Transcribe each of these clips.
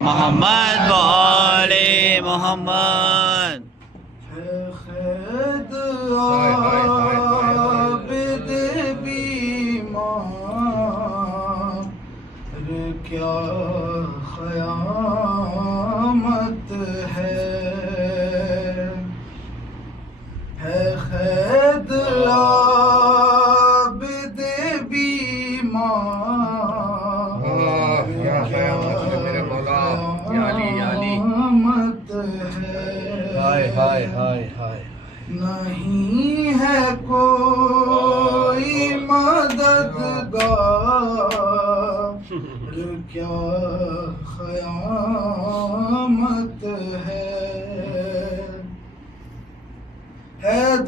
محمد وآل محمد. خید عابد بیمار کیا قیامت ہے خید عابد بیمار کیا قیامت ہے میرے مولا. یا علی یا علی. قیامت ہے. ہائے ہائے ہائے ہائے. نہیں ہے کوئی مددگار کیا قیامت ہے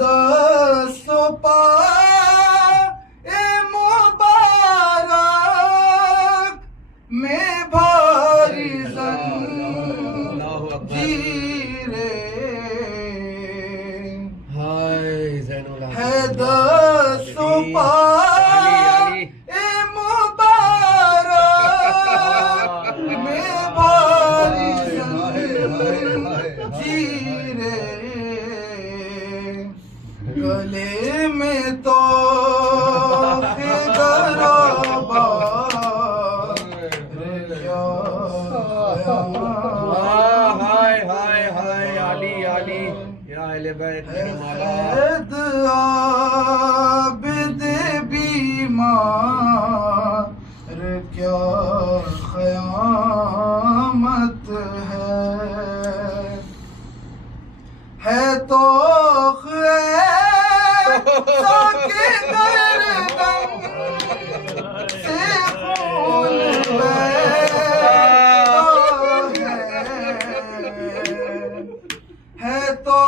دست و پائے مبارک میں بھاری زنجیریں ہے دست و پائے مبارک میں بھاری زنجیریں گلے میں تو خید عابد بیمار کیا قیامت ہے تو کے گردن سے خون ہے تو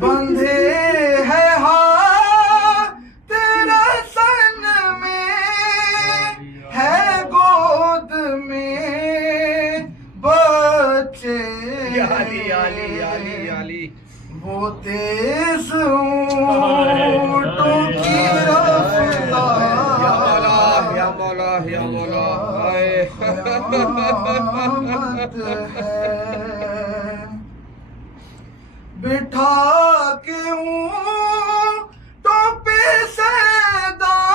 بندھے ہے ہاتھ رسن میں ہے گود میں بچے وہ تیز اونٹوں کی رفتار یا مولا یا مولا. قیامت ہے بٹھا کے اونٹوں پہ سیدانیوں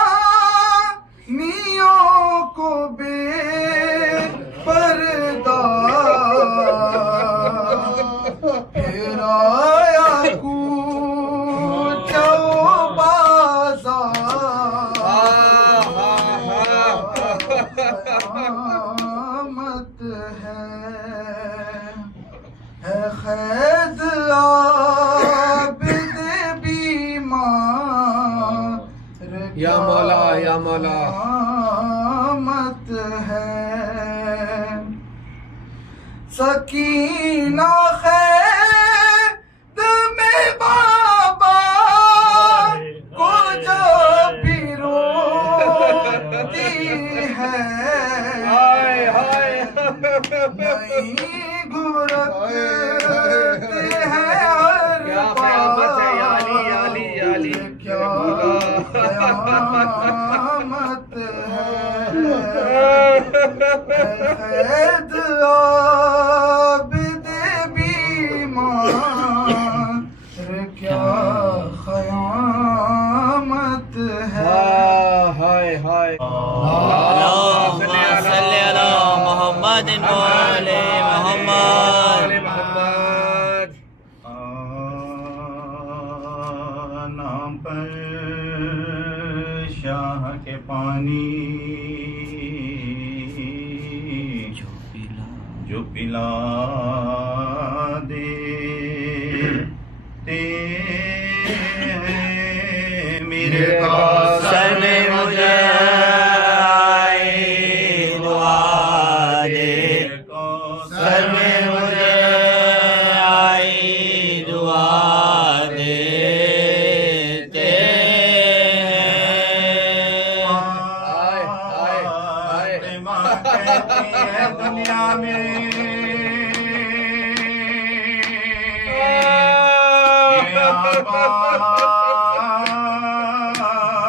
کو بے پردہ پھرایا کوچہ و بازار قیامت ہے خید عابد بیمار یا مولا یا مولا. قیامت ہے سکینہ خید میں بابا کو جب بھی روتی ہے نہیں گھرکتے ہیں ہر بار کیا قیامت خید عابد بیمار کیا قیامت ہے. اللهم صل على محمد وآل محمد. نام پر شاہ کے پانی جو پلا دیتے ہیں میرے سر میں مجھے آئی دعا دے. سر میں مجھے آئی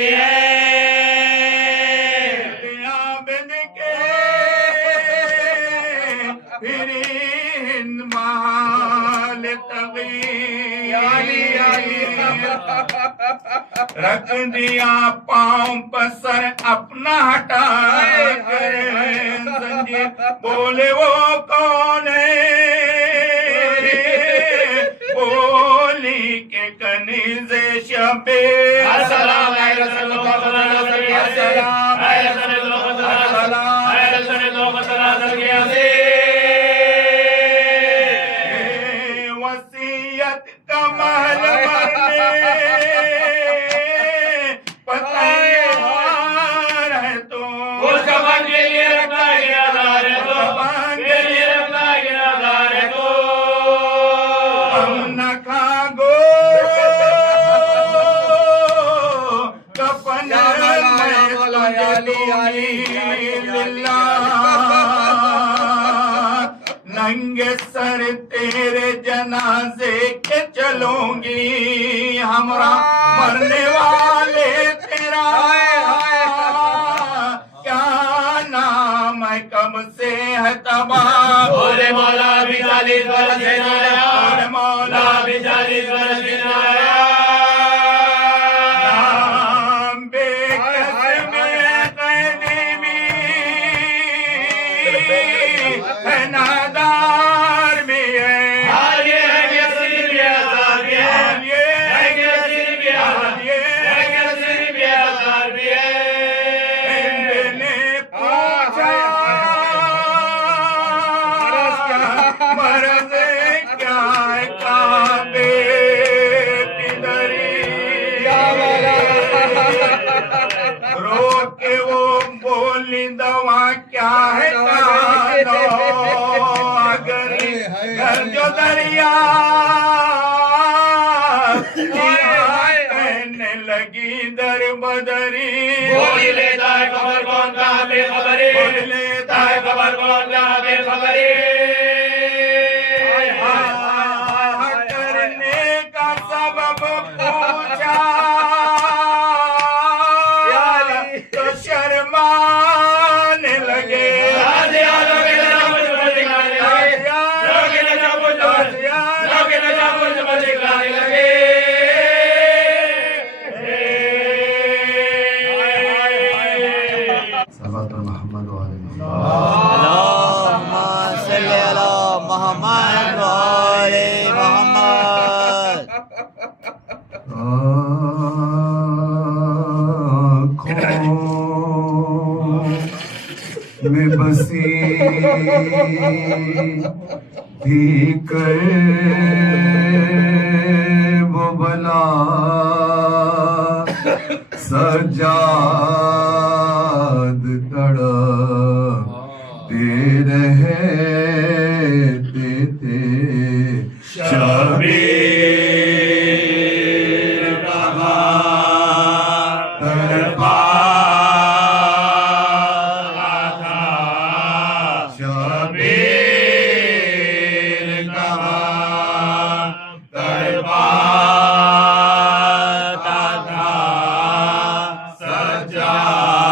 بنتی ہے بن کے پھر ہند مال رکھ دیا پاؤں پسر اپنا ہٹا کر زنجیر بولے وہ کون ہے بولی کے کنیز شبے السلام علیکم وسیعت کا محل مرنے پتہ ہے تو اس کفن کے لیے رکھا گیا دار ہے تو کے لیے رکھا گیا دار ہے تو ہم نہ کھاگو کفن میں ننگے سر تیرے جنازے کے چلوں گی ہمراہ مرنے والے تیرا کیا نام ہے کب سے ہے تباہ بولے مولا بھی 40 برس سے نہ آیا بولے مولا بھی 40 برس سے نہ آیا نام بے قسم قیدی بھی ہے نادار بھی ہے حال یہ ہے کہ اسیر بھی آزار بھی ہے ہے کہ اسیر بھی آزار بھی ہے کہ اسیر بھی آزار بھی ہے نے پوچھا مرض کیا ہے کعبے کی دری رو کے وہ بولی دوا کیا ہے کہا اگر گھر جو دریا کہنے لگی در بدری بولی لیتا ہے خبر کون کہاں بے خبری بولی لیتا ہے خبر کون کہاں بے خبری کرنے کا سبب پوچھا تو شرمانے لگے محمد اللهم صل على محمد وآل محمد میں بسی بھی کر وہ بلا سجاد تڑپتے رہتے تھے شبیر کہاں تڑپا تھا شبیر کہاں تڑپا تھا سجاد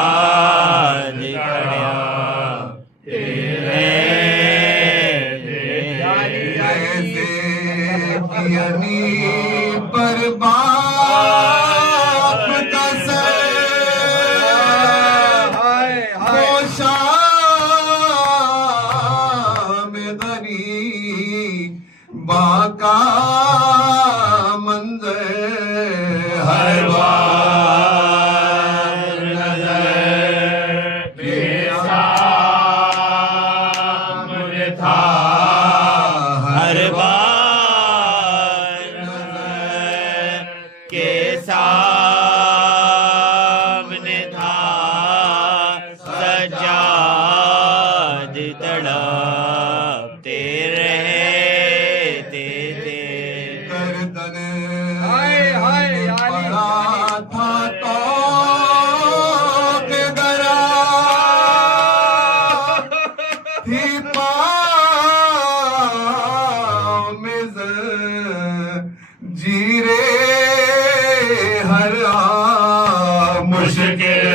مشکل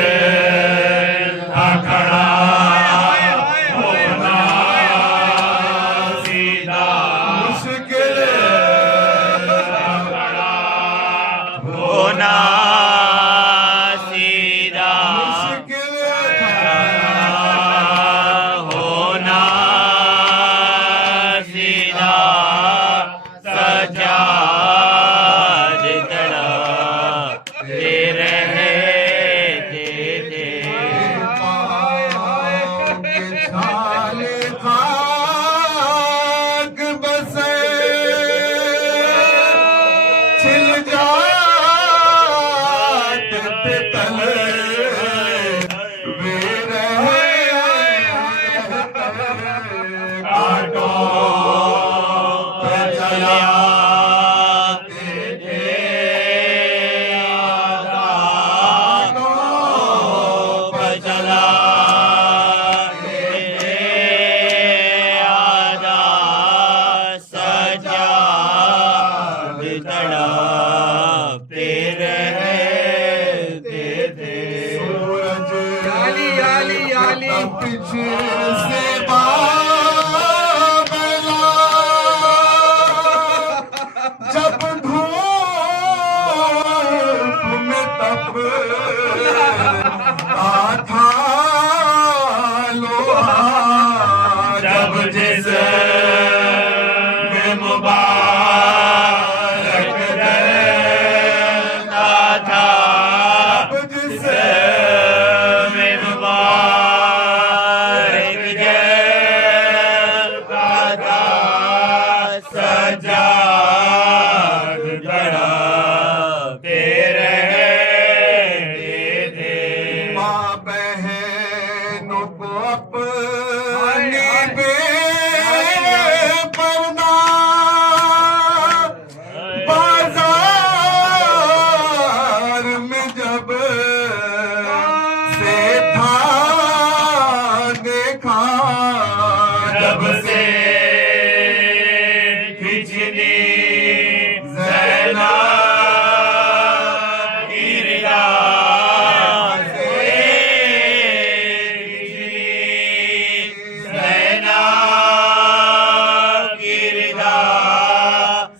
تھا کھڑا ہونا سیدھا مشکل کھڑا ہونا سیدھا مشکل ہونا سیدھا سجاد تڑپتے رہتے تھے پاؤں کے چھالے خاک بسے چھل جاتے تھے تلے وے رہے کاٹوں پہ چلا سورج تپش سے بابلا جب دھوپ میں تپتا تھا لوہا جب جس میں مبارک تا تھا جس میں مبارک جلتا تھا سجاد تڑپتے رہتے تھے ماں بہنوں کو اپنی بے پردہ بازار میں جب سے تھا دیکھا جب سے کھچنی زینب کی رضا سے زینب کی رضا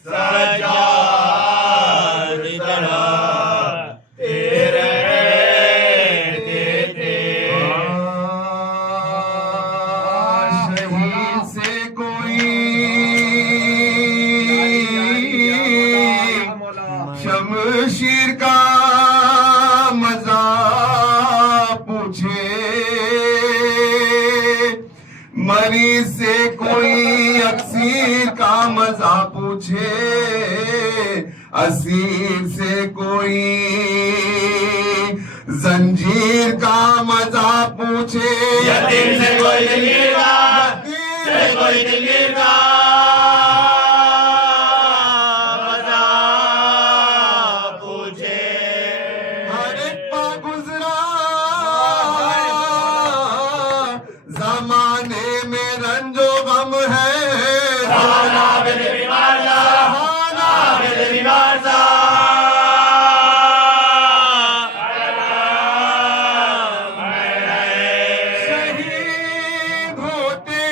سجاد تڑپتے رہتے تھے شہید سے کوئی شمشیر کا مزہ پوچھے مریض سے کوئی اکسیر کا مزہ پوچھے اسیر سے کوئی زنجیر کا مزہ پوچھے یتیم سے کوئی دلگیر کا سے کوئی دلگیر کا مزہ پوچھے ہر ایک پا گزرا زمانے میں رنج و غم ہے سہانا بے بیمار سا بے بیمار سا شہید ہوتے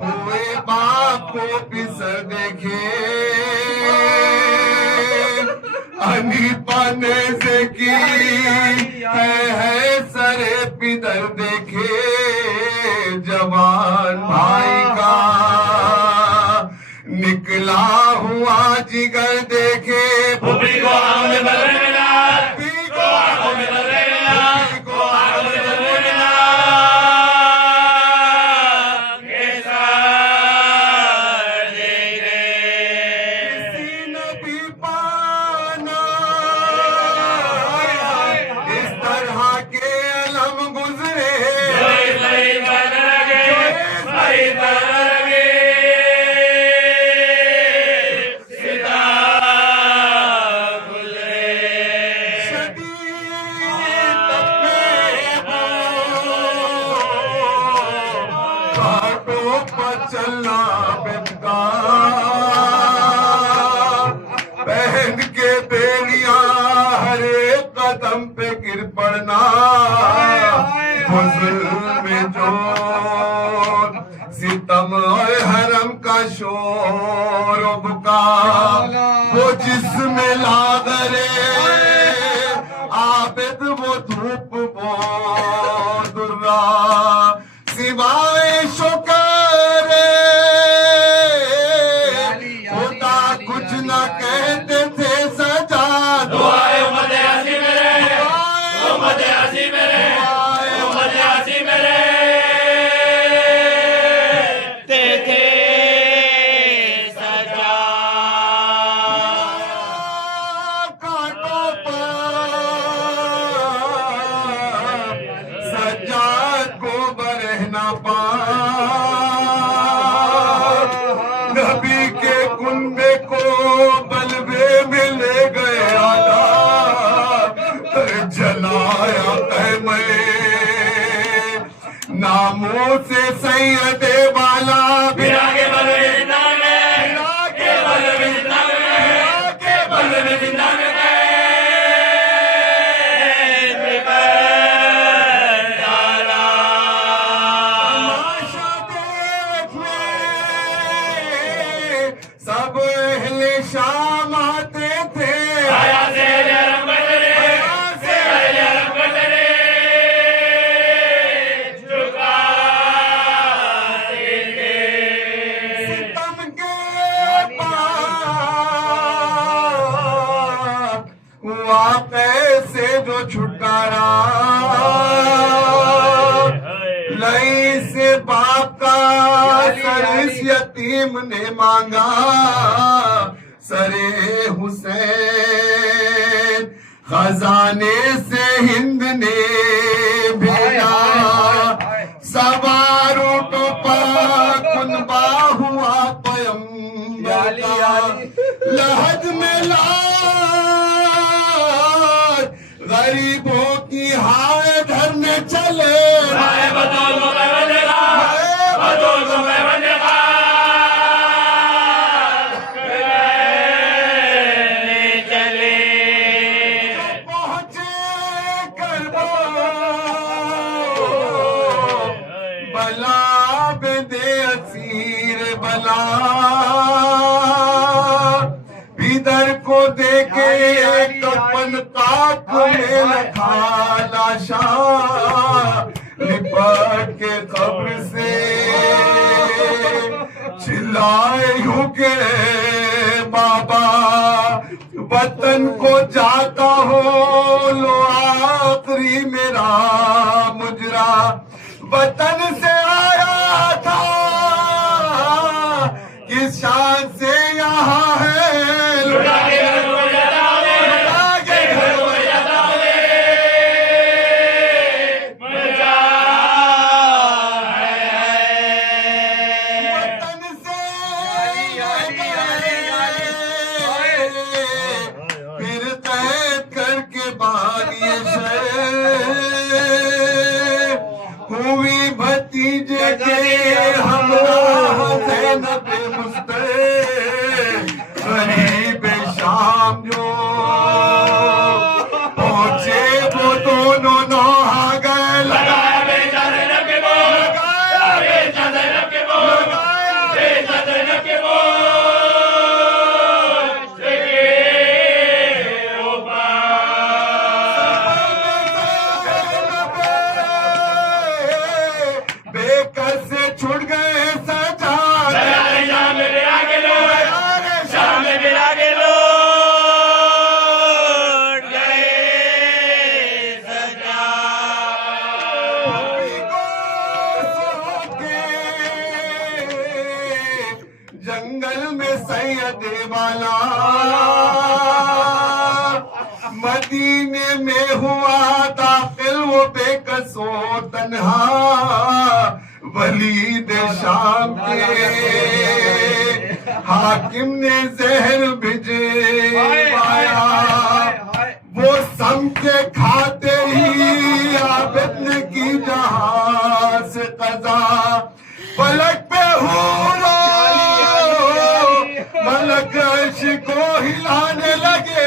ہوئے باپ کو پسر دیکھے انی پانے سے کی ہے سر پدر دیکھے جوان بھائی کا نکلا ہوا جگر دیکھے پھوپھی کو آنکھوں میں بلے ملا کو آنکھوں میں بلے ملا کو آنکھوں میں بلے ملا کیسا کسی نے بھی پانا حرم پہ گر پڑنا ظلم جو ستم اور حرم کا شور و بکا وہ جسم لاغرے عابد وہ دھوپ وہ درا سوائے شکر خدا کچھ نہ کہتے تھے سجاد دعائے امت عاصی میرے امت عاصی میرے امت عاصی میرے تے تھے سجا کانٹوں پر سجاد کو برہنا پا نبی کے کنبے کو بلبے میں لے گئے آدھا جلایا خیمے ناموں سے سید والا بنا کے بل میں زندہ میں کے بل میں زندہ میں کے بل میں زندہ میں تماشا دیکھنے سب اہل شام آتے تھے آیا سے رنگ بدلے سے رنگ بدلے ستم کے پاس واقعے سے جو چھٹکارا لئی سے باپ کا سر اس یتیم نے مانگا سرے حسین خزانے سے ہند نے بھیجا سواروں تو کنبا ہوا پیمبر کا لحد میں لاد غریبوں کی ہائے دھرنے چلے بدول کو میں بندے گا بدول کو میں بندے گا چلے پہنچے کربلا بلا بے دے اسیر بلا پیدر کو دے کے کفن کاٹ میں رکھا لاشا لپٹ کے قبر سے چلائے یوں کہ بابا وطن کو جاتا ہو لو آخری میرا مجرا وطن سے آیا تھا کس شان سے یہاں ہے لٹا کے گھر کو جاتا ہوں لٹا کے گھر کو جاتا ہوں مجا وطن سے پھر قید کر کے باغی شہر ہوئی بھتیجے کے ہمراہ زینب مستعد غریب شام جو پہنچے وہ دونوں نوحہ گئے لگایا بیچا زینب کے بول لگایا بیچا زینب کے بول بیچا زینب کے بول بے کس سے چھڑ گئے سجاد شام میں بھی آگے لوگ شام میں بھی آگے لوٹ گئے سجا جنگل میں سید والا مدینے میں ہوا داخل وہ بے کس و تنہا ولید شام کے حاکم نے زہر بھجوایا وہ سم کے کھاتے ہی عابد نے کی جہاں سے قضا پلک پہ ہورو ملک عرش کو ہلانے لگے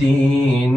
3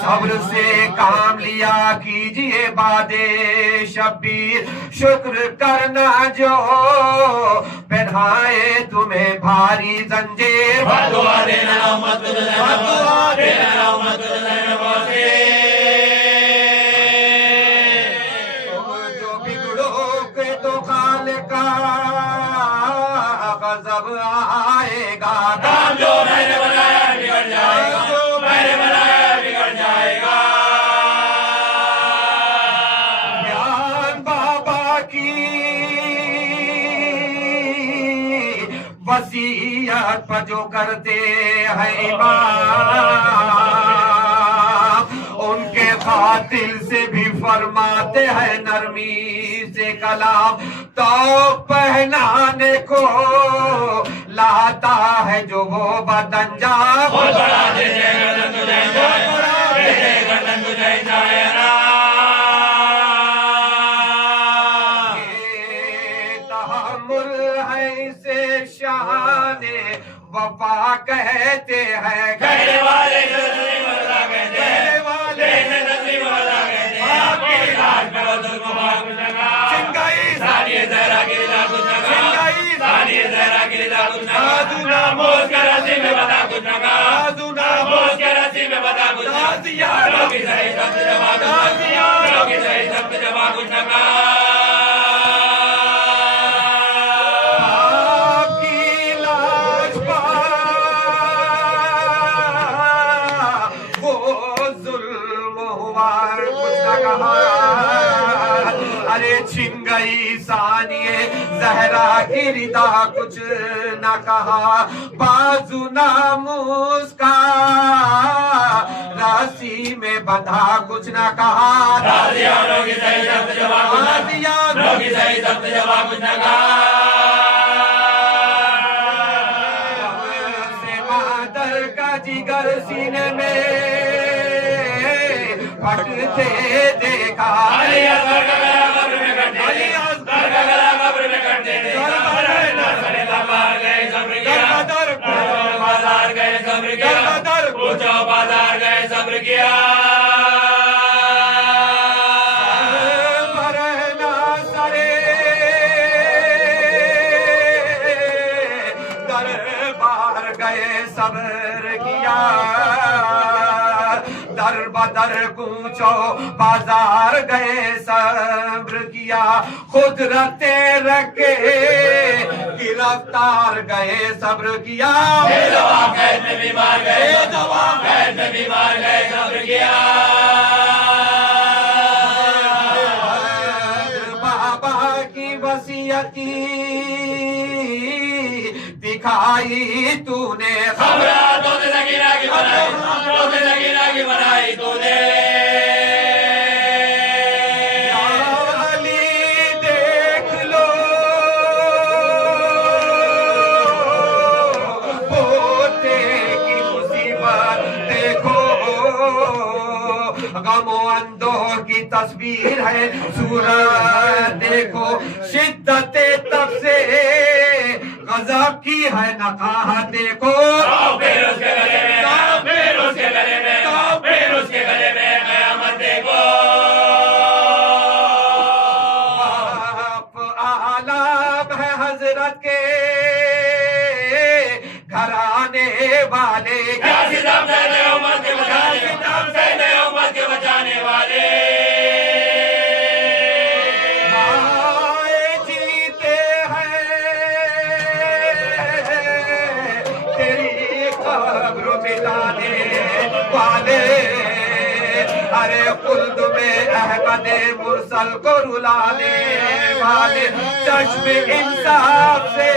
صبر سے کام لیا کیجئے باد شبیر شکر کرنا جو پہنائے تمہیں بھاری زنجیر بدعا دینا امت بدعا دینا امت جو بگڑو کے تو خالق کا غضب آئے گا کام جو میں نے بنایا بگڑ جائے گا میں نے بنایا بگڑ جائے گا بیان بابا کی وصیت پر جو کرتے ہیں امام ان کے قاتل سے بھی فرماتے ہیں نرمی سے کلام تو پہنانے کو لاتا ہے جو وہ بدانجام بہت بڑا دے دے گردن تجھے جائے دے دے گردن تجھے جائے تحمل ہے سے شان وفا کہتے ہیں کہنے والے جو نظیم اللہ کہتے ہیں کہنے والے جیسے نظیم اللہ کہتے ہیں آپ کی لاش پہ وہ دل کو بھاگ لگا چنگائی ثانی زہرا کی رضا کچھ نگا چنگائی ثانی زہرا کی رضا کچھ نگا آدھونا موز کے رسی میں بتا کچھ نگا آدھونا موز کے رسی میں بتا کچھ نگا لوگی صحیح سبت جمع کچھ نگا لوگی صحیح سبت جمع کچھ نگا آپ کی لاش پر وہ ظلم ہوا کچھ نہ کہا ارے چھن گئی ثانیے زہرا کی ردا کچھ نہ کہا بازو ناموس کا راسی میں بندھا کچھ نہ کہا راضیاں لوگی صحیح سبت جمع کچھ نگا لوگی صحیح سبت جمع کچھ نگا سے مادر کا جگر سینے میں پھٹتے دیکھا علی اصغر کا گلا قبر میں کٹ دے علی اصغر کا گلا قبر میں کٹ دے سرے دربار گئے صبر کیا بازار گئے صبر کیا پوچھو بازار گئے صبر کیا مرنا سرے دربار گئے صبر کیا در بدر کوچو بازار گئے صبر کیا خود رتے رکھے گرفتار گئے صبر کیا بے دوا قید میں بیمار گئے قید میں بیمار گئے صبر کیا بابا کی وصیت کی دکھائی تو نے خبرات تو سے سکینہ کی بنائی تو سے سکینہ کی بنائی تو نے یا علی دیکھ لو پوتے کی مصیبت دیکھو غم و اندوہ کی تصویر ہے صورت دیکھو شدت تب سے غضب کی ہے نقاہت دیکھو پھر اس کے گلے میں پھر اس کے گلے میں پھر اس کے گلے میں قیامت دیکھو آپ عالم ہے حضرت کے گھرانے والے کیا ستم سے دے امت کے بچانے ستم سے دے امت کے بچانے والے مائے جیتے ہیں تیری قبر بتانے والے ارے خلد میں احمد مرسل کو رلانے والے چشم انصاف سے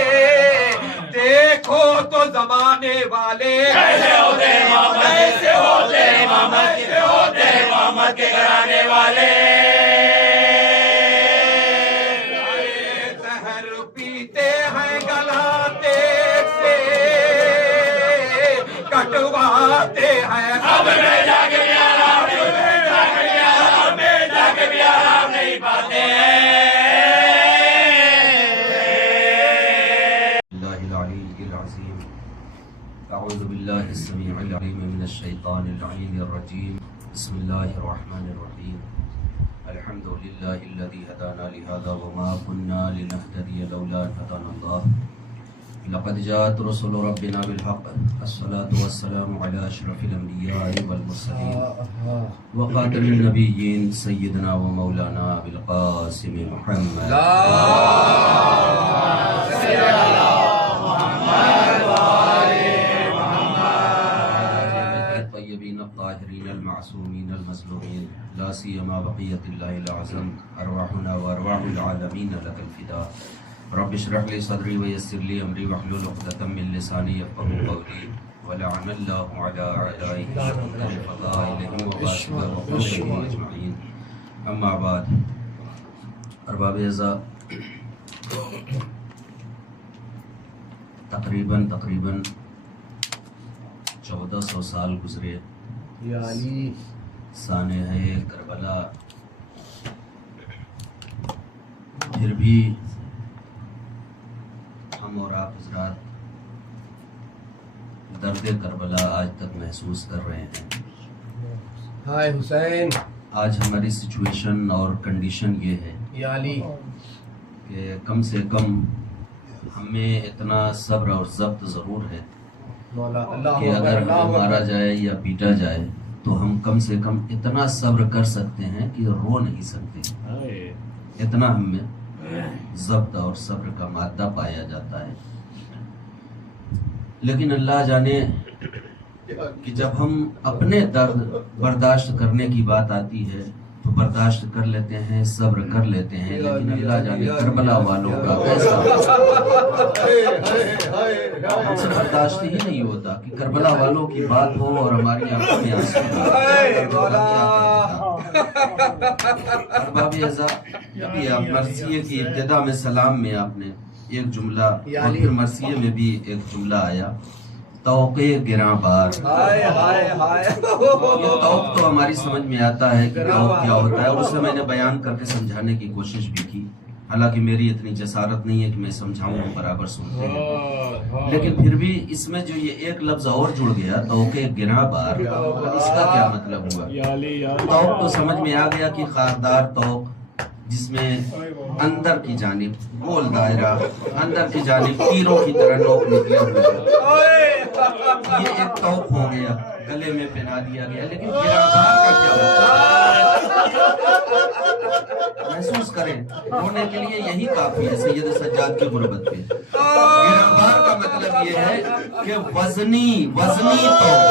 دیکھو تو زمانے والے کیسے ہوتے امامت کیسے ہوتے امامت کیسے ہوتے امامت کے گھرانے والے زہر پیتے ہیں گلاتے سے کٹواتے ہیں قبر میں جا کے بھی آرام جا کے بھی آرام نہیں پاتے ہیں اللہ العلی العظیم أعوذ بالله السميع العليم من الشيطان اللعين الرجيم بسم الله الرحمن الرحيم الحمد لله الذي هدانا لهذا وما كنا لنهتدي لولا أن هدانا الله لقد جاءت رسل ربنا بالحق الصلاة والسلام على أشرف الأنبياء والمرسلين وخاتم النبيين سيدنا ومولانا بالقاسم محمد الطاهرين المعصومين المظلومين لا سيما بقية الله الأعظم أرواحنا وأرواح العالمين لك الفداء رب اشرح لي صدري ويسر لي أمري واحلل عقدة من لساني يفقهوا قولي ولعن الله على أعدائهم وفضائلهم وقومهم أجمعين أما بعد أرباب اعزاء تقریباً 1400 سال گزرے سانحہ کربلا، پھر بھی ہم اور آپ حضرات درد کربلا آج تک محسوس کر رہے ہیں۔ ہائے حسین آج ہماری سچویشن اور کنڈیشن یہ ہے یا علی کہ کم سے کم ہمیں اتنا صبر اور ضبط ضرور ہے مولا اللہ کہ اگر ہمیں مارا جائے یا پیٹا جائے تو ہم کم سے کم اتنا صبر کر سکتے ہیں کہ رو نہیں سکتے، اتنا ہم میں ضبط اور صبر کا مادہ پایا جاتا ہے۔ لیکن اللہ جانے کہ جب ہم اپنے درد برداشت کرنے کی بات آتی ہے تو برداشت کر لیتے ہیں، صبر کر لیتے ہیں، لیکن اللہ جانے کربلا والوں کا کیسا ہم سے برداشت ہی نہیں ہوتا کہ کربلا والوں کی بات ہو اور ہماری آنکھوں میں آنسو ارباب اعزاء، ابھی آپ مرثیے کی ابتدا میں سلام میں آپ نے ایک جملہ اور پھر مرثیے میں بھی ایک جملہ آیا، توقع گراں بار۔ یہ توق تو ہماری سمجھ میں آتا ہے کہ توق کیا ہوتا ہے، اور اسے میں نے بیان کر کے سمجھانے کی کوشش بھی کی، حالانکہ میری اتنی جسارت نہیں ہے کہ میں سمجھاؤں، برابر سنتے ہیں، لیکن پھر بھی اس میں جو یہ ایک لفظ اور جڑ گیا توقع گراں بار، اس کا کیا مطلب ہوا؟ توق تو سمجھ میں آ گیا کہ خاردار توق، جس میں اندر کی جانب گول دائرہ، اندر کی جانب تیروں کی طرح نوک نکلے ہوئے، یہ ایک توق ہو گیا، گلے میں پہنا دیا گیا۔ لیکن گرانبار کا کیا ہوتا ہے؟ محسوس کریں، ہونے کے لیے یہی کافی ہے سید سجاد کی غربت پہ۔ گرانبار کا مطلب یہ ہے کہ وزنی توق۔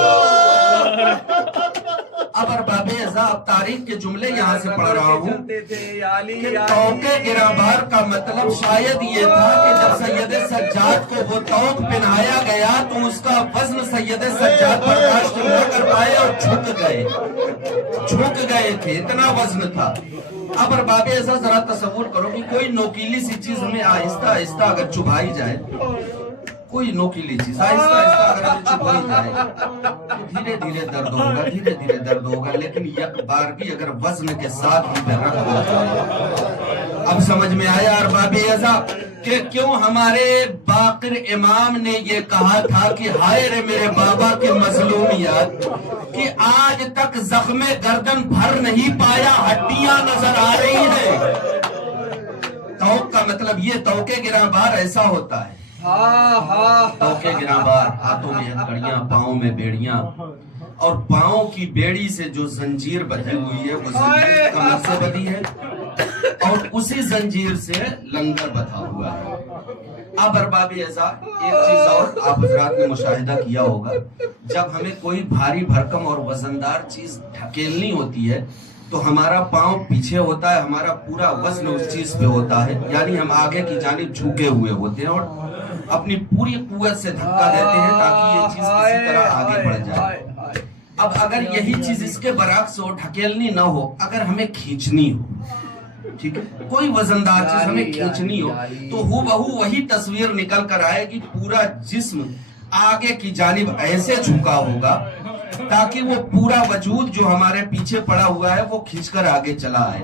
اب ارباب اعزاء اب تاریخ کے جملے یہاں سے پڑھ رہا ہوں کہ توق گرانبار کا مطلب شاید یہ تھا کہ جب سید سجاد کو وہ توق پہنایا گیا تو اس کا وزن سید سجاد برداشت نہ کر پائے اور جھک گئے تھے، اتنا وزن تھا۔ اب ارباب اعزاء ذرا تصور کرو کہ کوئی نوکیلی سی چیز ہمیں آہستہ آہستہ اگر چبھائی جائے، کوئی نوکیلی چیز آہستہ آہستہ اگر ہمیں چبھائی جائے تو دھیرے دھیرے درد ہوگا، لیکن یک بارگی اگر وزن کے ساتھ ہم پہ رکھ دیا جائے۔ اب سمجھ میں آیا ارباب اعزاء کہ کیوں ہمارے باقر امام نے یہ کہا تھا کہ ہائے رے میرے بابا کی مظلومیت، کہ آج تک زخم گردن بھر نہیں پایا، ہڈیاں نظر آ رہی ہیں۔ توق کا مطلب یہ توقع گراں بار ایسا ہوتا ہے، توقع گراں بار، ہاتھوں میں ہتھکڑیاں، پاؤں میں بیڑیاں، اور پاؤں کی بیڑی سے جو زنجیر بندھی ہوئی ہے وہ زنجیر کمر سے بندھی ہے، اور اسی زنجیر سے لنگر بندھا ہوا ہے۔ اب ارباب اعزاء ایک چیز اور آپ حضرات نے مشاہدہ کیا ہوگا، جب ہمیں کوئی بھاری بھرکم اور وزندار چیز ڈھکیلنی ہوتی ہے تو ہمارا پاؤں پیچھے ہوتا ہے، ہمارا پورا وزن اس چیز پہ ہوتا ہے، یعنی ہم آگے کی جانب جھکے ہوئے ہوتے ہیں اور اپنی پوری قوت سے دھکا دیتے ہیں تاکہ یہ چیز کسی طرح آگے بڑھ جائے۔ اب اگر یہی چیز اس کے برعکس ہو، ڈھکیلنی نہ ہو، اگر ہمیں کھینچنی ہو، ٹھیک ہے، کوئی وزندار چیز ہمیں کھینچنی ہو تو ہو بہو وہی تصویر نکل کر آئے گی، پورا جسم آگے کی جانب ایسے جھکا ہوگا تاکہ وہ پورا وجود جو ہمارے پیچھے پڑا ہوا ہے وہ کھینچ کر آگے چلا آئے۔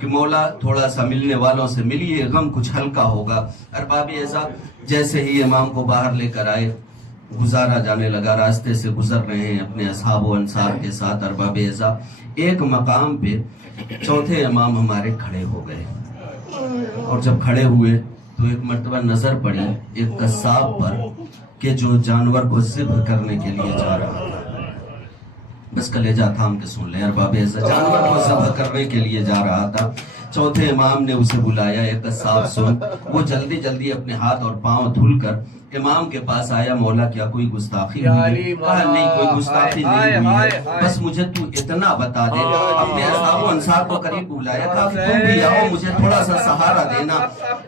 کہ مولا تھوڑا سا ملنے والوں سے ملیے، غم کچھ ہلکا ہوگا۔ ارباب اعزا جیسے ہی امام کو باہر لے کر آئے، گزارا جانے لگا، راستے سے گزر رہے ہیں اپنے اصحاب و انصار کے ساتھ۔ ارباب اعزا ایک مقام پہ چوتھے امام ہمارے کھڑے ہو گئے، اور جب کھڑے ہوئے تو ایک مرتبہ نظر پڑی ایک قصاب پر کہ جو جانور کو ذبح کرنے کے لیے جا رہا تھا۔ بس کلیجہ تھام کے سن لیں ارباب اعزا، جانور کو ذبح کرنے کے لیے جا رہا تھا۔ چوتھے امام نے اسے بلایا، ایک قصاب سن، وہ جلدی جلدی اپنے ہاتھ اور پاؤں دھل کر امام کے پاس آیا۔ مولا کیا کوئی گستاخی ہوئی ہے؟ کہا نہیں، کوئی گستاخی نہیں ہوئی ہے، بس مجھے تو اتنا بتا دے۔ اپنے اصحاب و انصار کو قریب بلایا، کہا تم بھی آؤ، مجھے تھوڑا سا سہارا دینا۔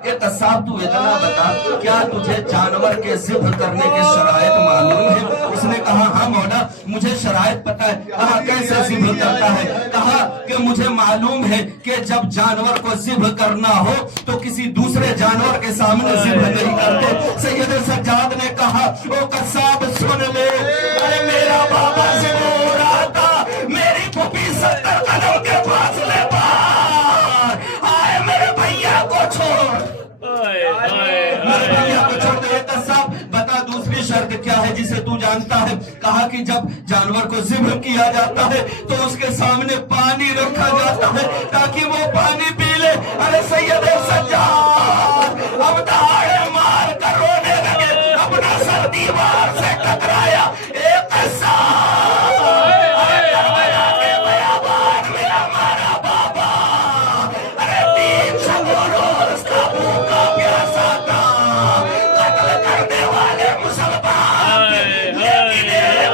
اے قصاب تو اتنا بتا، کیا تجھے جانور کے ذبح کرنے کے شرائط معلوم ہیں؟ اس نے کہا ہاں مولا مجھے شرائط پتہ ہے۔ کہا کیسے ذبح کرتا ہے؟ کہا کہ مجھے معلوم ہے کہ جب جانور کو ذبح کرنا ہو تو کسی دوسرے جانور کے سامنے ذبح نہیں کرتے۔ سید سجاد نے کہا او قصاب سن لے، ارے میرا بابا ذبح ہو رہا تھا، میری پھوپھی 70 قدم کے فاصلے پر، آئے میرے بھیا کو چھوڑ، میرے بھیا کو چھوڑ دے۔ قصاب بتا دوسری شرط کیا ہے جسے تو جانتا ہے؟ کہا کہ جب جانور کو ذبح کیا جاتا ہے تو اس کے سامنے پانی رکھا جاتا ہے تاکہ وہ پانی پی لے۔ ارے سید سجاد اب دہاڑے مار کر رونے لگے، اپنا سر دیوار سے ٹکرایا۔ ایک قصاب ارے کربلا کے بیابان میں ہمارا بابا، ارے 300 روز کا بھوکا پیاسا تھا، قتل کرنے والے مسلمان، لیکن ایک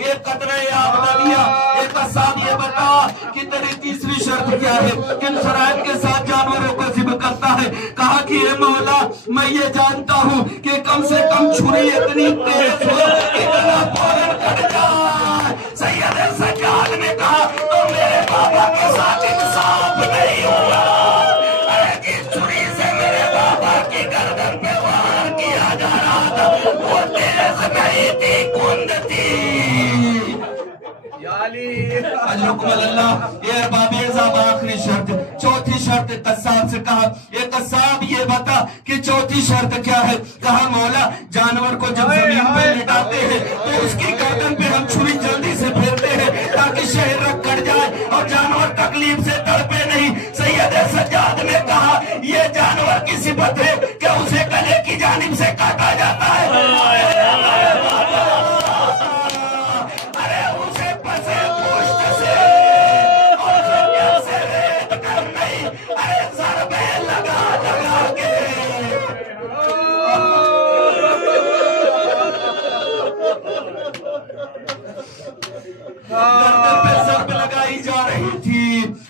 ایک قطرہ آب نہ لیا۔ ایک قصاب یہ بتا کہ تیری تیسری شرط کیا ہے؟ کن شرائط کے ساتھ جانوروں کو ذبح کرتا ہے؟ کہا کہ اے مولا میں یہ جانتا ہوں کہ کم سے کم چھری اتنی تیز ہو کہ گلا فوراً کٹ جائے۔ سید سجاد نے کہا تو میرے بابا کے ساتھ انصاف نہیں ہوا، ارے جس چھری سے میرے بابا کی گردن پہ وار کیا جا رہا تھا وہ تیز نہیں تھی، کند تھی۔ اجرکم اللہ۔ یہ ارباب اعزا آخری شرط، چوتھی شرط قصاب سے کہا اے قصاب یہ بتا کہ چوتھی شرط کیا ہے؟ کہا مولا جانور کو جب زمین پہ لٹاتے ہیں تو اس کی گردن پہ ہم چھری جلدی سے پھیرتے ہیں تاکہ شہرک کٹ جائے اور جانور تکلیف سے تڑپے نہیں۔ سید سجاد نے کہا یہ جانور کی صفت ہے کہ اسے گلے کی جانب سے کاٹا جاتا ہے، ارے اسے پسے پوشت سے اور خنجر سے ریت کر نہیں، ارے ضربے لگا لگا کے گردن پہ ضرب لگائی جا رہی تھی۔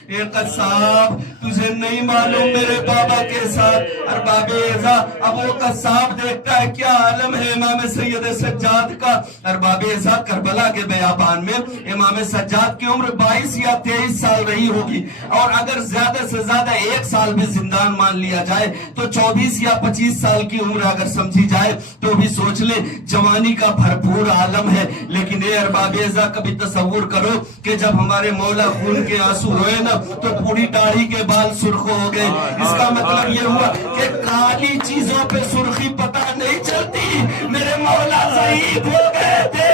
اے قصاب تجھے نہیں معلوم میرے بابا کے ساتھ ارباب اعزا۔ اب وہ قصاب دیکھتا ہے کیا عالم ہے امام سید سجاد کا۔ ارباب اعزا کربلا کے بیابان میں امام سجاد کی عمر 22 یا 23 سال رہی ہوگی، اور اگر زیادہ سے زیادہ 1 سال بھی زندان مان لیا جائے تو 24 یا 25 سال کی عمر اگر سمجھی جائے تو بھی سوچ لے جوانی کا بھرپور عالم ہے۔ لیکن اے ارباب اعزا کبھی تصور کرو کہ جب ہمارے مولا خون کے آنسو روئے نا تو پوری داڑھی کے بال سرخ ہو گئے۔ اس کا مطلب یہ ہوا کہ کالی چیزوں پہ سرخی پتہ نہیں چلتی۔ میرے مولا ضعیف ہو گئے تھے،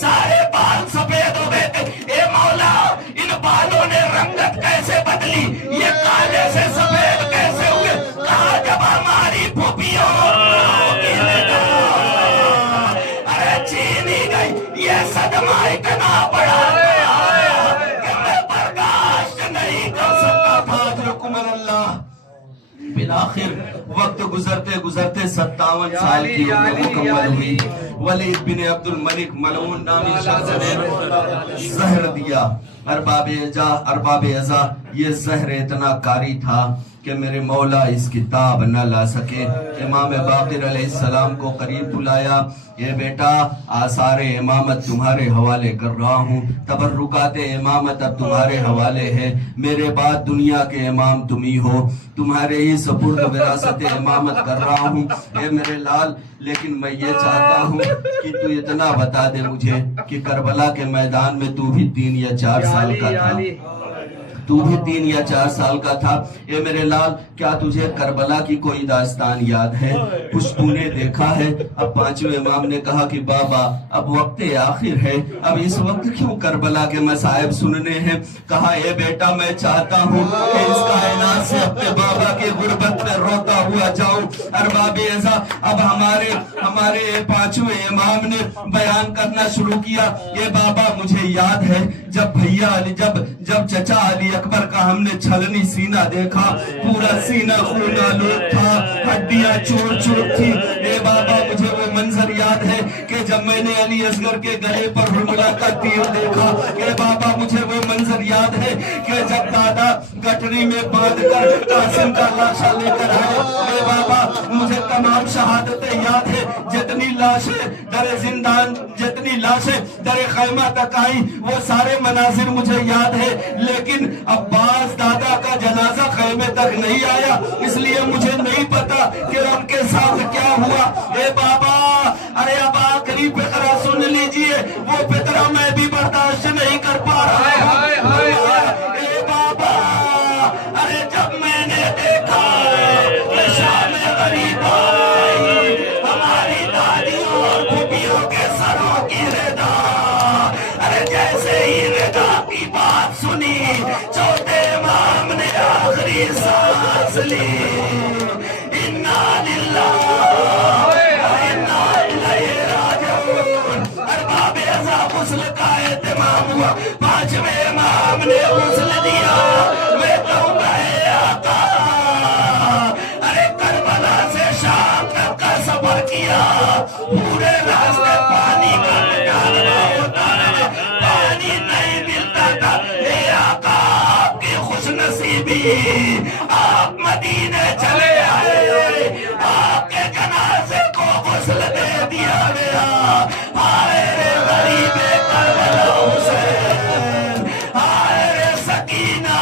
سارے بال سفید ہو گئے تھے۔ اے مولا ان بالوں نے رنگت کیسے بدلی، یہ کالے سے سفید کیسے ہوئے؟ کہا جب ہماری پھوپھیوں ارے چھینی گئی، یہ صدمہ اتنا بڑا کہ میں برداشت نہیں کر سکتا تھا۔ اجرکم اللہ۔ بالآخر وقت گزرتے گزرتے 57 سال کی عمر مکمل ہوئی۔ ولید بن عبد الملک ملعون نامی شخص نے زہر دیا۔ ارباب اعزا یہ زہر اتنا کاری تھا کہ میرے مولا اس کتاب نہ لا سکے۔ امام باقر علیہ السلام کو قریب بلایا، یہ بیٹا آثار امامت تمہارے حوالے کر رہا ہوں، تبرکات امامت اب تمہارے حوالے ہے، میرے بعد دنیا کے امام تم ہی ہو، تمہارے ہی سپرد وراثت امامت کر رہا ہوں۔ اے میرے لال، لیکن میں یہ چاہتا ہوں کہ تو اتنا بتا دے مجھے کہ کربلا کے میدان میں تو بھی 3 یا 4 سال کا تھا، تو بھی 3 یا 4 سال کا تھا۔ اے میرے لال، کیا تجھے کربلا کی کوئی داستان یاد ہے؟ کچھ تو نے دیکھا ہے؟ اب 5ویں امام نے کہا کہ بابا اب وقت آخر ہے، اب اس وقت کیوں کربلا کے مصائب سننے ہیں؟ کہا اے بیٹا میں چاہتا ہوں کہ اس کائنات سے اپنے بابا کی غربت میں روتا ہوا جاؤں۔ ارباب اعزا، اب ہمارے 5ویں امام نے بیان کرنا شروع کیا۔ یہ بابا مجھے یاد ہے جب بھیا علی جب چچا علی اکبر کا ہم نے چھلنی سینہ دیکھا، پورا سینہ خون آلود تھا، ہڈیاں چور چور تھی۔ اے بابا مجھے وہ منظر یاد ہے کہ جب میں نے علی اصغر کے گلے پر حرملہ کا تیر دیکھا۔ اے بابا مجھے وہ منظر یاد ہے کہ جب دادا گٹری میں باندھ کر قاسم کا لاشا لے کر آئے۔ اے بابا مجھے تمام شہادتیں یاد ہے، جتنی لاشیں در زندان، جتنی لاشیں در خیمہ تک آئیں، وہ سارے مناظر مجھے یاد ہے، لیکن عباس دادا کا جنازہ خیمے تک نہیں آیا، اس لیے مجھے نہیں پتا کہ ان کے ساتھ کیا ہوا۔ اے بابا، ارے اب آخری فقرہ سن لیجئے، وہ فقرہ میں بھی برداشت نہیں کر پا رہا۔ اے بابا، ارے جب میں نے دیکھا کہ شام غریب آئی، ہماری دادیوں اور پھوپھیوں کے سروں کی ردا، ارے جیسے ہی ردا کی بات سنی، چوتھے امام نے آخری سانس لی۔ انا للہ و انا الیہ راجعون۔ ارباب اعزا، غسل کا اہتمام ہوا، 5ویں امام نے غسل دیا۔ میں کہوں گا اے آقا، ارے کربلا سے شام تک کا سفر کیا، پورے راستے پانی کا نکالنا ہوتا ہے، پانی نہیں ملتا تھا۔ اے آقا، آپ کی خوش نصیبی، آپ مدینے چلے آئے، آپ کے جنازے کو غسل دے دیا گیا۔ ہائے رے غریب کربلا حسین، ہائے رے سکینہ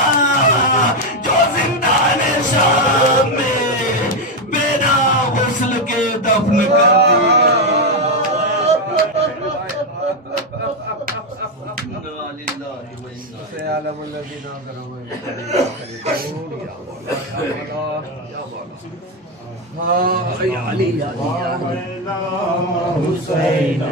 جو زندان شام میں بنا غسل کے دفن کر دی سيعلم الذين كفروا حسين